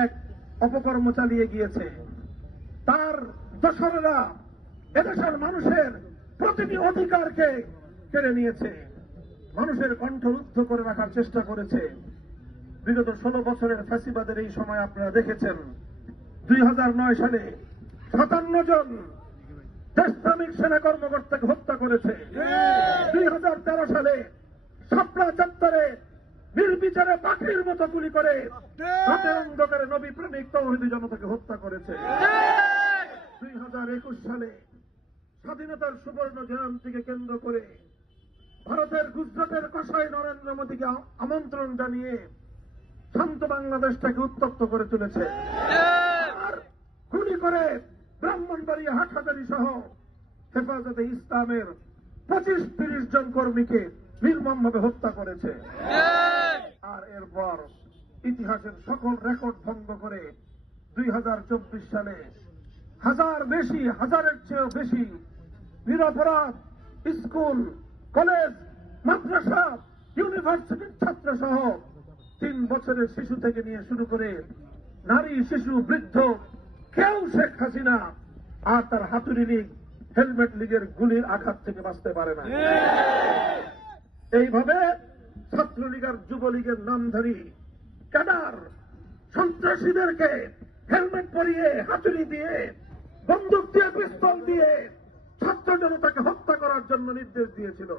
এক অপকর্ম চালিয়ে গিয়েছে। তার দোসরেরা এদেশের মানুষের প্রতিটি অধিকারকে কেড়ে নিয়েছে, মানুষের কণ্ঠ রুদ্ধ করে রাখার চেষ্টা করেছে। বিগত 16 বছরের ফ্যাসিবাদের এই সময় আপনারা দেখেছেন 2009 সালে 57 জন দেশপ্রেমিক সেনা কর্মকর্তাকে হত্যা করেছে। 2013 সালে শাপলা চত্বরে নির্বিচারে পাখির মতো গুলি করে রাতের অন্ধকারে নবী প্রেমিক তৌহিদি জনতাকে হত্যা করেছে। 2021 সালে স্বাধীনতার সুবর্ণ জয়ন্তীকে কেন্দ্র করে ভারতের গুজরাটের কসাই নরেন্দ্র মোদীকে আমন্ত্রণ জানিয়ে শান্ত বাংলাদেশটাকে উত্তপ্ত করে তুলেছে। আর গুলি করে ব্রাহ্মণবাড়িয়া হাটহাজারী সহ হেফাজতে ইসলামের 25-30 জন কর্মীকে নির্মমভাবে হত্যা করেছে। আর এরপর ইতিহাসের সকল রেকর্ড ভঙ্গ করে 2024 সালে হাজারের চেয়েও বেশি নিরপরাধ স্কুল, কলেজ, মাদ্রাসা, ইউনিভার্সিটির ছাত্র সহ 3 বছরের শিশু থেকে নিয়ে শুরু করে নারী, শিশু, বৃদ্ধ কেউ শেখ হাসিনা আর তার হাতুড়ি লীগ, হেলমেট লীগের গুলির আঘাত থেকে বাঁচতে পারে না। এইভাবে ছাত্রলীগ আর যুবলীগের নামধারী ক্যাডার সন্ত্রাসীদেরকে হেলমেট পরিয়ে, হাতুড়ি দিয়ে, বন্দুক দিয়ে, পিস্তল দিয়ে ছাত্র জনতাকে হত্যা করার জন্য নির্দেশ দিয়েছিল।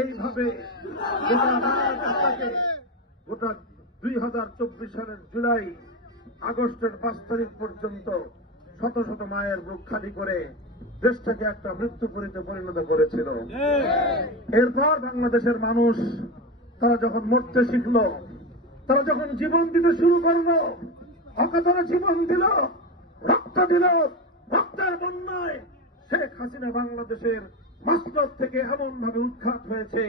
এইভাবে গোটা 2024 সালের জুলাই আগস্টের 5 তারিখ পর্যন্ত শত শত মায়ের বুক খালি করে দেশটাকে একটা মৃত্যুপুরীতে পরিণত করেছিল। এরপর বাংলাদেশের মানুষ তারা যখন মরতে শিখল, তারা যখন জীবন দিতে শুরু করল, অকাতরে জীবন দিল, রক্ত দিল, রক্তের বন্যায় শেখ হাসিনা বাংলাদেশের মাসনদ থেকে এমন ভাবে উৎখাত হয়েছে,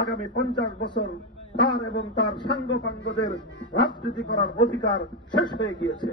আগামী 50 বছর তার এবং তার সাঙ্গপাঙ্গদের রাজনীতি করার অধিকার শেষ হয়ে গিয়েছে।